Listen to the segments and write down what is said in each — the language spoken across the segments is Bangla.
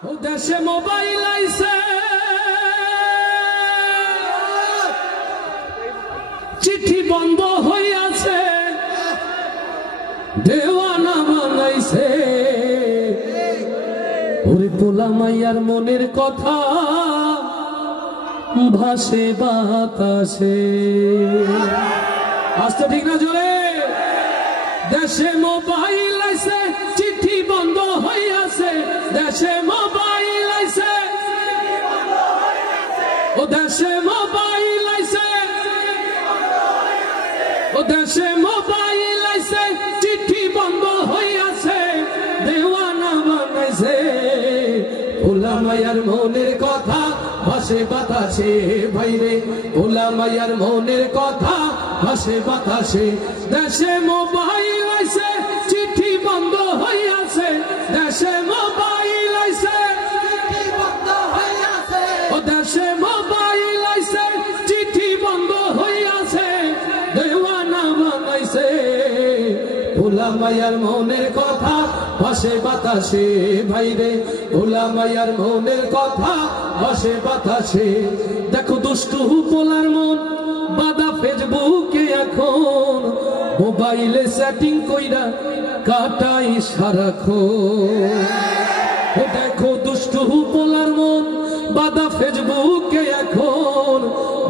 দেশে মোবাইল আইছে, চিঠি বন্ধ হইয়াছে, দেওয়ানা বানাইছে। ওরে পোলা মাইয়ার মনের কথা ভাসে বাতাসে। আসতে ঠিক না জোরে। দেশে মোবাইল আইছে, চিঠি বন্ধ হইয়াছে, দেশে মোবাইল আইছে, ও দেশে মোবাইল আইছে, ও দেশে মোবাইল আইছে, চিঠি বন্ধ হইয়াছে, দেওয়ানা বানাইছে। পোলা মাইয়ার মনের কথা ভাসে বাতাসে, ভাইরে পোলা মাইয়ার মনের কথা ভাসে বাতাসে। দেশে মোবাইল আইছে, চিঠি বন্ধ হইয়াছে, দেশে মোবাইল আইছে, চিঠি বন্ধ হইয়াছে, ও দেশে মোবাইল আইছে, চিঠি বন্ধ হইয়াছে, দেওয়ানা বানাইছে। পোলা মাইয়ার মনের কথা ভাসে বাতাসে, ভাইরে পোলা মাইয়ার মনের কথা ভাসে বাতাসে। দেখো দুষ্টু পোলার মন বাদা ফেসবুকে এখন, মোবাইলে সেটিং কইরা কাটাই সারাক্ষণ। দেখো দুষ্টু পোলার মন বাদা ফেসবুকে এখন,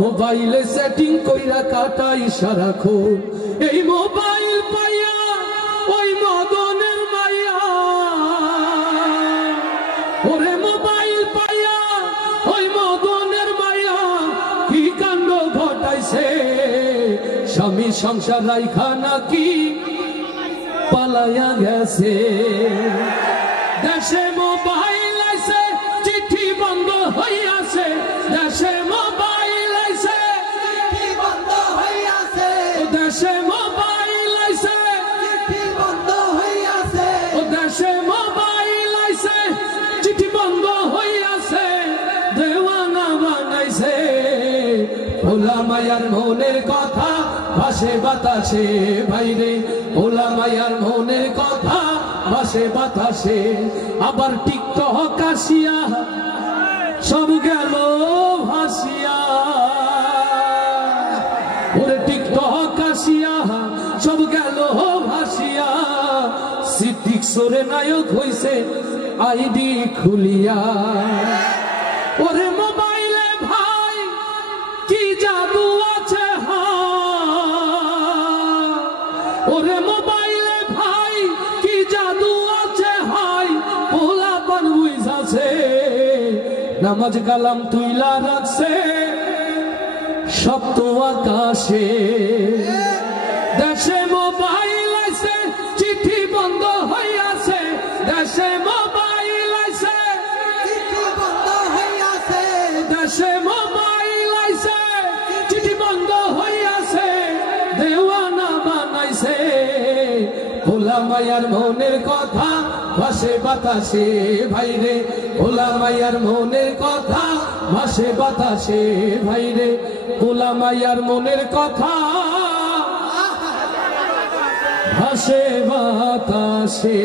মোবাইলে সেটিং কইরা কাটাই সারাক্ষণ। এই মোবাইল পাইয়া ওই মদনের মাইয়া, ওরে মোবাইল পাইয়া ওই মদনের মাইয়া কি কাণ্ড ঘটাইছে। স্বামী সংসার রাইখা নাকি পালাইয়া গেছে। দেশে মোবাইল আইছে, চিঠি বন্ধ হইয়াছে, দেশে মোবাইল আইছে, চিঠি বন্ধ হইয়াছে, দেশে মোবাইল আইছে, চিঠি বন্ধ হইয়াছে, দেশে মোবাইল আইছে, চিঠি বন্ধ হইয়াছে, দেওয়ানা বানাইছে। পোলা মাইয়ার মনের কথা ভাসে বাতাসে, ভাইরে পোলা মাইয়ার মনের কথা ভাসে বাতাসে। আবার টিকটক আসিয়া সব গেল ভাসিয়া, ওরে টিকটক আসিয়া সব গেল ভাসিয়া। সিদ্দিক সোরে নায়ক হইছে আইডি খুলিয়া। ওরে মোবাইলে ভাই কি জাদু আছে, ওরে মোবাইলে ভাই কি জাদু আছে, হাই পোলা পান বুঝাছে। নামাজ কালাম তুইলা রাখছে সপ্ত আকাশে। দেশে মোবাইল আইছে, চিঠি বন্ধ হইয়াছে, দেশে মোবাইল আইছে, চিঠি বন্ধ হইয়াছে, দেশে মোবাইল আইছে, চিঠি বন্ধ হইয়াছে, দেওয়ানা বানাইছে। পোলা মাইয়ার মনের কথা ভাসে বাতাসে, ভাইরে পোলা মাইয়ার মনের কথা ভাসে বাতাসে, ভাইরে পোলা মাইয়ার মনের কথা ভাসে বাতাসে।